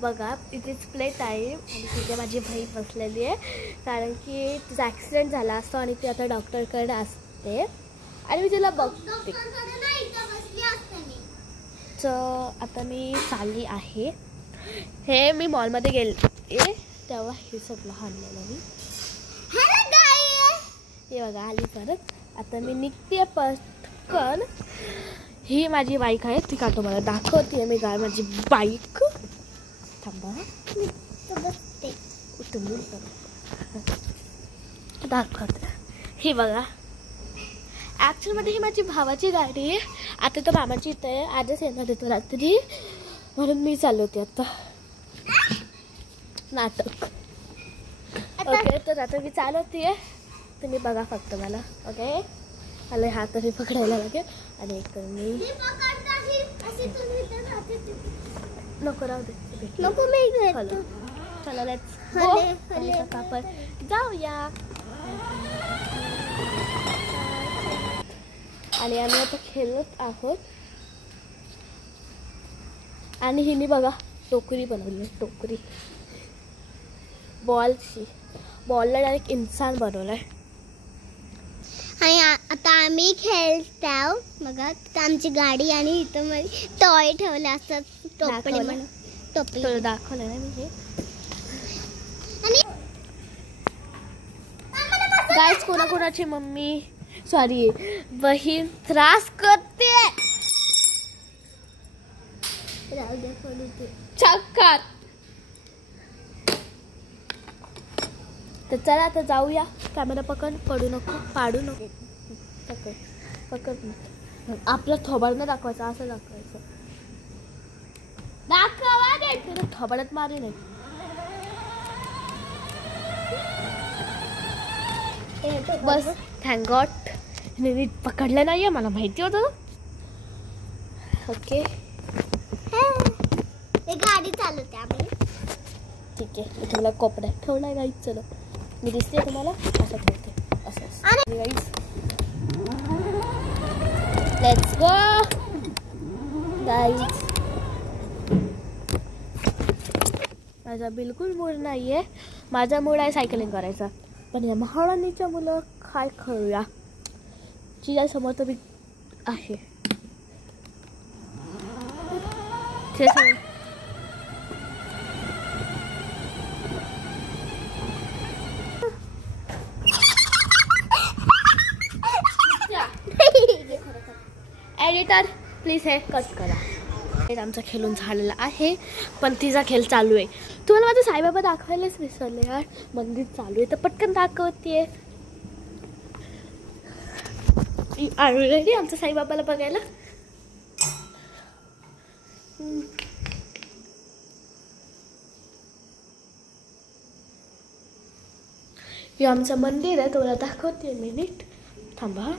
बघा इथेच प्लेट आहे आणि तिथे माझी बहीण बसलेली आहे कारण की तिचा ॲक्सिडेंट झाला असतो आणि ती आता डॉक्टरकडे असते आणि मी तिला बघते. तर आता मी चालली आहे. हे मी मॉलमध्ये गेले तेव्हा हे सगळं आणलेलं मी. हे बघा आली परत. आता मी निघते पटकन. ही माझी बाईक आहे ती का तुम्हाला दाखवते मी काय माझी बाईक. थांबा दाखवते. ही बघा ॲक्च्युअलमध्ये ही माझी भावाची गाडी आहे. आता तो मामाची इथं आहे. आजच येणार येतो रात्री म्हणून मी चालवते आता नाटक. ओके तर आता मी चालवते तुम्ही बघा फक्त मला. ओके मला हात तरी पकडायला लागेल आणि एक तर मी नको राहू दे नको मी चला लेट्स गो आपण जाऊया. आणि आम्ही आता खेळत आहोत आणि हिने बघा टोकरी बनवली आहे. टोकरी बॉलची बॉलला डायरेक्ट इंसान बनवला आहे. आणि आता आम्ही खेळतो बघा आमची गाडी आणि इथं मध्ये टॉय ठेवले असतात टोपले म्हणून. टोपले दाखवलं ना मी हे. गाइस कोणाकोणाची मम्मी सॉरी बहीण त्रास करते. चक्कर. तर चला आता जाऊया. कॅमेरा पकड पडू नको पाडू नको. पकड पकड. आपलं थोबाड नाही दाखवायचं असं दाखवायचं. दाखवा नाही थोबाडात मारू नाही. बस थँक गॉड नीट पकडलं नाहीये मला माहिती होतं. ओके गाडी चालवते आम्ही. ठीक आहे मी तुम्हाला कोपऱ्यात ठेवणार गाईच. चला मी दिसते तुम्हाला असं ठेवते असं गाईज. Let's go guys. माझा बिलकुल मूड नाही आहे. माझा मूड आहे सायकलिंग करायचा पण या महाराणीच्या मुलं काय करूया. जिजा समोर तर मी आहे ते एडिटर प्लीज हे कट करा. आमचा खेळून झालेला आहे पण तिचा खेळ चालू आहे. तुम्हाला माझं साईबाबा दाखवायलाच विसरले यार. मंदिर चालू आहे तर पटकन दाखवते. रेडी आमच्या साईबाबाला बघायला. हे आमचं मंदिर आहे तुम्हाला दाखवते मी नीट. थांबा.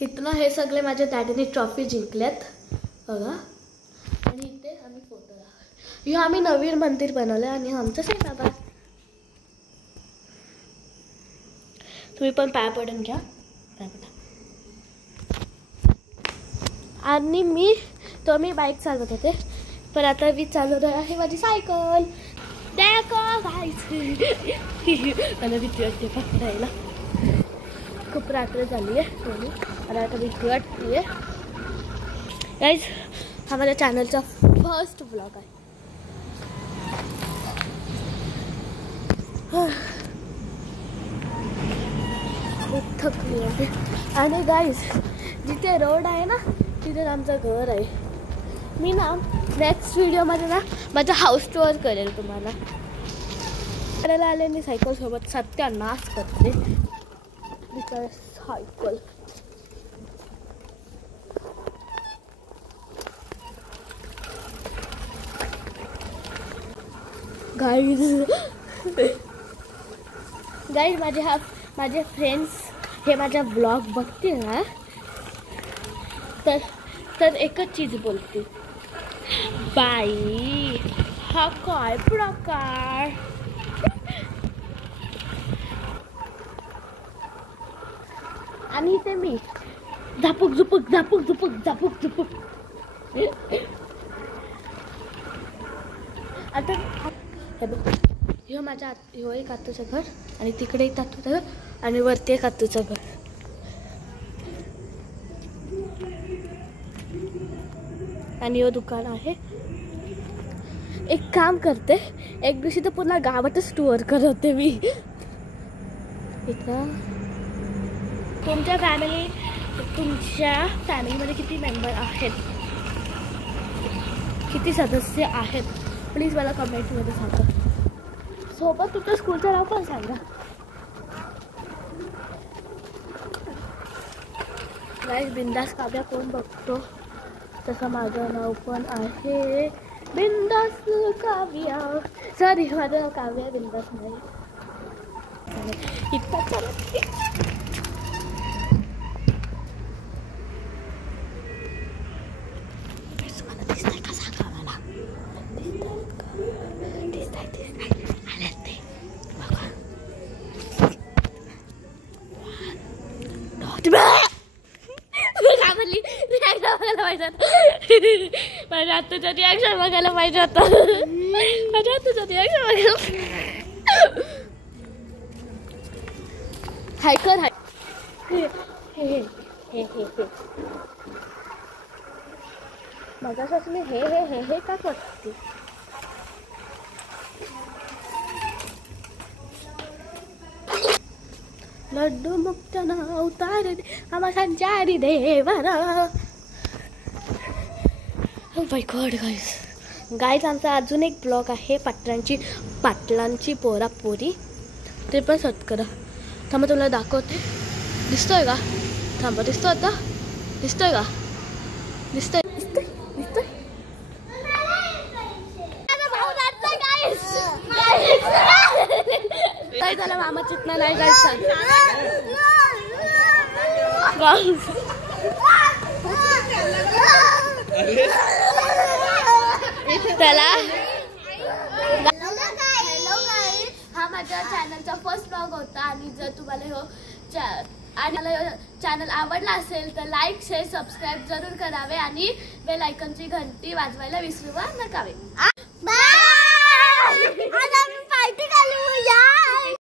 इथनं हे सगळे माझ्या डॅडीने ट्रॉफी जिंकल्यात बघा. आणि इथे आम्ही फोटो दाखवले. हे आम्ही नवीन मंदिर बनवलं आणि आमचं साईबाबा. तुम्ही पण पाय पडून घ्या. पाय पडा. आणि मी बाईक चालवत होते पण आता मी चालवत आहे माझी सायकल. मला भीती वाटते पकडायला. खूप रात्र झाली आहे आणि आता भीती वाटते. गाईज हा माझ्या चॅनलचा फर्स्ट ब्लॉग आहे. खूप थकली आहे. आणि गाईज जिथे रोड आहे ना तिथे आमचं घर आहे. मी ना नेक्स्ट व्हिडिओमध्ये ना माझा हाऊस टूर करेल तुम्हाला. करायला आले मी सायकलसोबत सत्यानाश करते. सायकल गाईज माझे फ्रेंड्स हे माझा ब्लॉग बघतील ना तर एकच चीज बोलतील, बाई हा काय प्रकार. आणि इथे मी झापूक झुपूक झापूक झुपूक झापूक झुपूक. आता हे बघ, ह्यो माझ्या ह्यो एक आतूचं घर आणि तिकडे एक आतूचं घर आणि वरती एक आतूचं घर. आणि ह्यो दुकान आहे. एक काम करते, एक दिवशी तर पुन्हा गावातच टूर करते मी. इथं तुमच्या फॅमिलीमध्ये किती मेंबर आहेत, किती सदस्य आहेत, प्लीज मला कमेंटमध्ये सांगा. सोबत तुमच्या स्कूलचं नाव पण सांगा. गाईज बिंदास काव्या कोण बघतो तसं माझं नाव पण आहे बिंदास काव्या. सॉरी, माझं नाव काव्या, बिंदास नाही. इतका माझ्या आत्ताचं रिॲक्शन बघायला पाहिजे होतं. माझ्या आत्ताचं रिॲक्शन बघायला. हाय कर हाय. हे हे हे हे हे मगापासून मी हे हे हे हे का करते. लड्डू मुक्त नाव तारे आम्हा संचारी Devara. Oh my God guys आमचा अजून एक ब्लॉग आहे पाटलांची पोरापोरी, ते पण सर्च करा. थांबा तुला दाखवते. दिसतोय का? थांबा, दिसतो आता? दिसतोय का? दिसतोय दिसतोय दिसतोय. काय झालं मामा चितना नाही जायचं. त्याला हा माझ्या चॅनलचा फर्स्ट ब्लॉग होता. आणि जर तुम्हाला चॅनल आवडला असेल तर लाईक शेअर सबस्क्राईब जरूर करावे आणि बेल आयकॉनची घंटी वाजवायला विसरू नकावे.